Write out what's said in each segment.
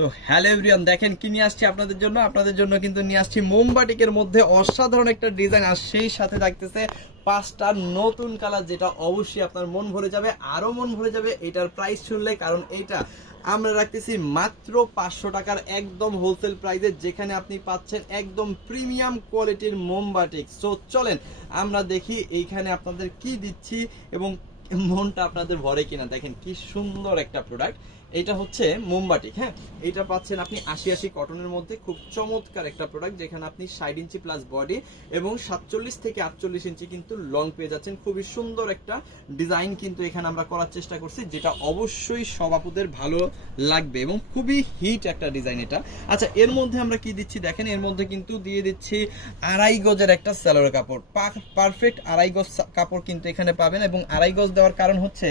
তো hello everyone দেখেন কি নিয়ে আসছি আপনাদের জন্য? আপনাদের জন্য কিন্তু নিয়ে আসছি মোমবাটিকের মধ্যে অসাধারণ একটা ডিজাইন আর সেই সাথে থাকতেছে পাঁচটা নতুন কালার যেটা অবশ্যই আপনার মন ভরে যাবে, আরও মন ভরে যাবে, এটার প্রাইস শুনলে, কারণ এইটা আমরা রাখতেছি মাত্র পাঁচশো টাকার একদম হোলসেল প্রাইসে যেখানে আপনি পাচ্ছেন একদম প্রিমিয়াম কোয়ালিটির মোমবাটিক সো চলেন আমরা দেখি এইখানে আপনাদের কি দিচ্ছি এবং মনটা আপনাদের ভরে কিনা দেখেন কি সুন্দর একটা প্রোডাক্ট এটা হচ্ছে মোমবাটিক হ্যাঁ? এটা পাচ্ছেন আপনি আশি আশি কটনের মধ্যে। খুব চমৎকার একটা প্রোডাক্ট যেখানে আপনি ষাট ইঞ্চি প্লাস বডি এবং সাতচল্লিশ থেকে আটচল্লিশ ইঞ্চি কিন্তু লং পেয়ে যাচ্ছেন। খুবই সুন্দর একটা ডিজাইন কিন্তু এখানে আমরা করার চেষ্টা করছি, যেটা অবশ্যই সব আপুদের ভালো লাগবে এবং খুবই হিট একটা ডিজাইন এটা। আচ্ছা এর মধ্যে আমরা কি দিচ্ছি দেখেন? এর মধ্যে কিন্তু দিয়ে দিচ্ছি আড়াই গজের একটা স্যালোর কাপড়। পারফেক্ট আড়াই গজ কাপড় কিন্তু এখানে পাবেন এবং আড়াই গজ দেওয়ার কারণ হচ্ছে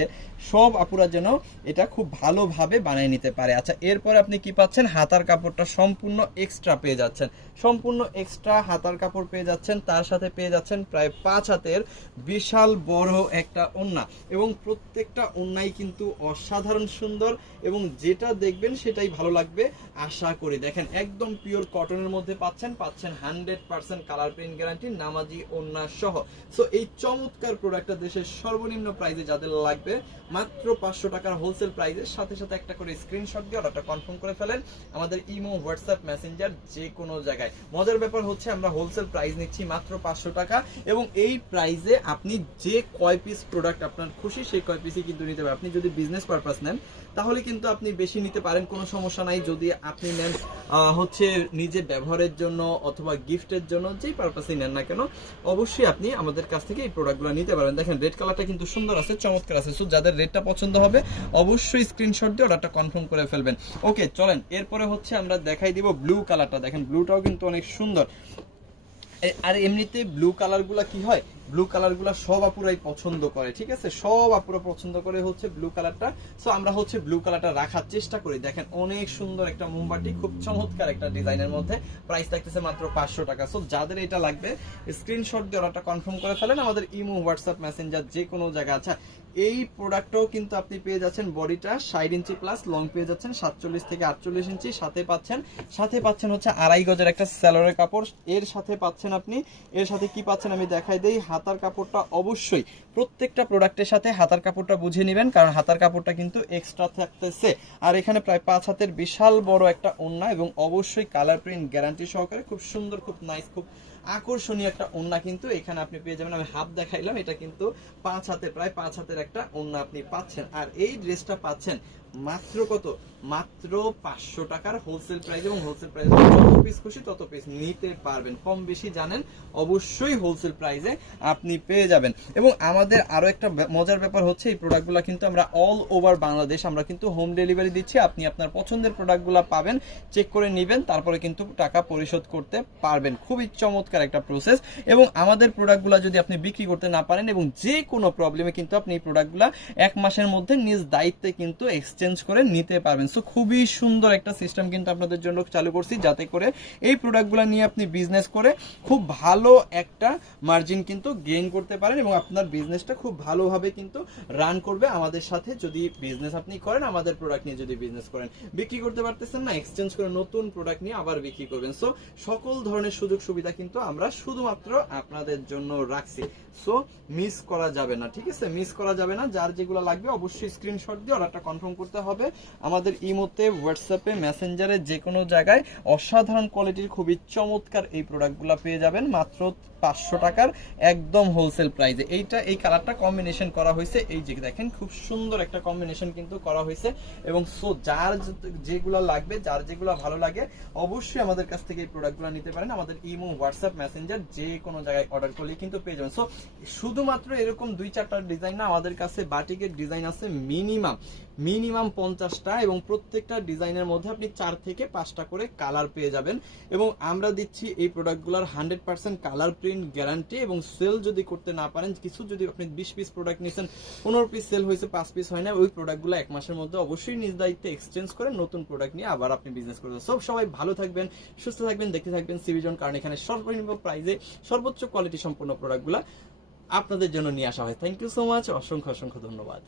সব আপুরা যেন এটা খুব ভালোভাবে বানিয়ে নিতে পারে। আচ্ছা এরপরে আপনি কি পাচ্ছেন? হাতার কাপড়টা সম্পূর্ণ এক্সট্রা পেয়ে যাচ্ছেন। সম্পূর্ণ এক্সট্রা হাতার কাপড় পেয়ে যাচ্ছেন। তার সাথে পেয়ে যাচ্ছেন প্রায় পাঁচ হাতের বিশাল বড় একটা ওন্না। এবং প্রত্যেকটা ওন্নাই কিন্তু অসাধারণ সুন্দর এবং যেটা দেখবেন সেটাই ভালো লাগবে, আশা করি। দেখেন, একদম পিওর কটনের মধ্যে পাচ্ছেন পাচ্ছেন hundred percent colour print guarantee নামাজি ওন্না সহ। সো এই চমৎকার প্রোডাক্টটা দেশের সর্বনিম্ন প্রাইসে যাদের লাগবে মাত্র পাঁচশো টাকার হোলসেল প্রাইসের সাথে সাথে একটা করে স্ক্রিনশট দিয়ে অর্ডারটা কনফার্ম করে ফেলেন আমাদের ইমো হোয়াটসঅ্যাপ মেসেঞ্জার যে কোনো জায়গায়। মজার ব্যাপার হচ্ছে আমরা হোলসেল প্রাইস নিচ্ছি মাত্র পাঁচশো টাকা এবং এই প্রাইসে আপনি যে কয় পিস প্রোডাক্ট আপনার খুশি সেই কয় পিসই কিন্তু নিতে পারেন। আপনি যদি বিজনেস পারপাস নেন, তাহলে কিন্তু আপনি বেশি নিতে পারেন, কোনো সমস্যা নাই। যদি আপনি নেন হচ্ছে নিজে ব্যবহারের জন্য অথবা গিফটের জন্য, যেই পারপাসেই নেন না কেন, অবশ্যই আপনি আমাদের কাছ থেকে এই প্রোডাক্টগুলো নিতে পারেন। দেখেন রেড কালারটা কিন্তু সুন্দর আছে। চমৎকার আছে। সো যাদের রেটটা পছন্দ হবে, অবশ্যই স্ক্রিনশট দিয়ে অর্ডারটা কনফার্ম করে ফেলবেন। ওকে চলেন, এরপরে হচ্ছে আমরা দেখাই দিব ব্লু কালারটা দেখেন ব্লুটাও কিন্তু অনেক সুন্দর। আর এমনিতে ব্লু কালারগুলা কি হয়? ব্লু কালারগুলা সব আপুরাই পছন্দ করে, ঠিক আছে? সব আপুরা পছন্দ করে হচ্ছে ব্লু কালারটা সো আমরা হচ্ছে ব্লু কালারটা রাখার চেষ্টা করি। দেখেন, অনেক সুন্দর একটা মোমবাতি, খুব চমৎকার একটা ডিজাইনের মধ্যে। প্রাইস থাকতেছে মাত্র পাঁচশো টাকা। সো যাদের এটা লাগবে স্ক্রিনশট দিয়ে কনফার্ম করে ফেলেন। আমাদের ইমো হোয়াটসঅ্যাপ মেসেঞ্জার যে কোনো জায়গা আচ্ছা এই প্রোডাক্টটাও কিন্তু আপনি পেয়ে যাচ্ছেন বডিটা ষাট ইঞ্চি প্লাস লং পেয়ে যাচ্ছেন সাতচল্লিশ থেকে আটচল্লিশ ইঞ্চি, সাথে পাচ্ছেন সাথে পাচ্ছেন হচ্ছে আড়াই গজের একটা স্যালোরের কাপড়। এর সাথে পাচ্ছেন আপনি। এর সাথে কি পাচ্ছেন আমি দেখাই দেই। হাতার কাপড়টা অবশ্যই প্রত্যেকটা প্রোডাক্টের সাথে হাতার কাপড়টা বুঝে নেবেন, কারণ হাতার কাপড়টা কিন্তু এক্সট্রা থাকতেছে। আর এখানে প্রায় পাঁচ হাতের বিশাল বড় একটা ওন্না এবং অবশ্যই কালার প্রিন্ট গ্যারান্টি সহকারে খুব সুন্দর, খুব নাইস খুব আকর্ষণীয় একটা ওন্না কিন্তু এখানে আপনি পেয়ে যাবেন। আমি হাফ দেখাইলাম, এটা কিন্তু পাঁচ হাতে, প্রায় পাঁচ হাতের একটা ওন্না আপনি পাচ্ছেন। আর এই ড্রেসটা পাচ্ছেন মাত্র কত? মাত্র পাঁচশো টাকার হোলসেল প্রাইস এবং হোলসেল প্রাইস যত পিস খুশি তত পিস নিতে পারবেন। কম বেশি জানেন, অবশ্যই হোলসেল প্রাইসে আপনি পেয়ে যাবেন। এবং আমাদের আরও একটা মজার ব্যাপার হচ্ছে, এই প্রোডাক্টগুলো কিন্তু আমরা অল ওভার বাংলাদেশ, আমরা কিন্তু হোম ডেলিভারি দিচ্ছি, আপনি আপনার পছন্দের প্রোডাক্টগুলো পাবেন চেক করে নেবেন, তারপরে কিন্তু টাকা পরিশোধ করতে পারবেন। খুবই চমৎকার একটা প্রসেস এবং আমাদের প্রোডাক্টগুলো যদি আপনি বিক্রি করতে না পারেন, এবং যে কোনো প্রবলেমে কিন্তু আপনি এই প্রোডাক্টগুলো এক মাসের মধ্যে নিজ দায়িত্বে কিন্তু এক্সচেঞ্জ করে নিতে পারবেন। সো খুবই সুন্দর একটা সিস্টেম কিন্তু আপনাদের জন্য চালু করছি, যাতে করে এই প্রোডাক্টগুলো নিয়ে আপনি বিজনেস করে খুব ভালো একটা মার্জিন কিন্তু গেইন করতে পারেন এবং আপনার বিজনেসটা খুব ভালোভাবে কিন্তু রান করবে আমাদের সাথে যদি বিজনেস আপনি করেন, আমাদের প্রোডাক্ট নিয়ে যদি বিজনেস করেন। বিক্রি করতে পারতেছেন না এক্সচেঞ্জ করে নতুন প্রোডাক্ট নিয়ে আবার বিক্রি করবেন। সো সকল ধরনের সুযোগ সুবিধা কিন্তু আমরা শুধুমাত্র আপনাদের জন্য রাখছি। সো মিস করা যাবে না, ঠিক আছে? মিস করা যাবে না। যার যেগুলো লাগবে অবশ্যই স্ক্রিনশট দিয়ে অর্ডারটা কনফার্ম করতে হবে। আমাদের ইমোতে হোয়াটসঅ্যাপে মেসেঞ্জারে যে কোনো জায়গায় অসাধারণ কোয়ালিটির খুবই চমৎকার এই প্রোডাক্টগুলো পেয়ে যাবেন মাত্র পাঁচশো টাকার একদম হোলসেল প্রাইসে এইটা, এই কালারটা কম্বিনেশন করা হয়েছে। এই যে দেখেন, খুব সুন্দর একটা কম্বিনেশন কিন্তু করা হয়েছে। এবং সো যার যেগুলো লাগবে, যার যেগুলো ভালো লাগে, অবশ্যই আমাদের কাছ থেকে এই প্রোডাক্টগুলো নিতে পারেন। আমাদের ইমো হোয়াটসঅ্যাপ মেসেঞ্জার যে কোনো জায়গায় অর্ডার করলে কিন্তু পেয়ে যাবেন। সো শুধুমাত্র এরকম দুই, চারটা ডিজাইন না, আমাদের কাছে বাটিকের ডিজাইন আছে মিনিমাম মিনিমাম পঞ্চাশটা এবং প্রত্যেকটা ডিজাইনের মধ্যে আপনি চার থেকে পাঁচটা করে কালার পেয়ে যাবেন। এবং আমরা দিচ্ছি এই প্রোডাক্টগুলোর hundred percent colour print guarantee এবং সেল যদি করতে না পারেন, কিছু যদি আপনি বিশ পিস প্রোডাক্ট নিয়েছেন, পনেরো পিস সেল হয়েছে, পাঁচ পিস হয় না, ওই প্রোডাক্টগুলো এক মাসের মধ্যে অবশ্যই নিজ দায়িত্বে এক্সচেঞ্জ করে নতুন প্রোডাক্ট নিয়ে আবার আপনি বিজনেস করবেন সব সবাই ভালো থাকবেন, সুস্থ থাকবেন, দেখতে থাকবেন সিভিজন কারণ এখানে সর্বনিম্ন প্রাইজে সর্বোচ্চ কোয়ালিটি সম্পন্ন প্রোডাক্টগুলো আপনাদের জন্য নিয়ে আসা হয়। থ্যাংক ইউ সো মাচ অসংখ্য অসংখ্য ধন্যবাদ।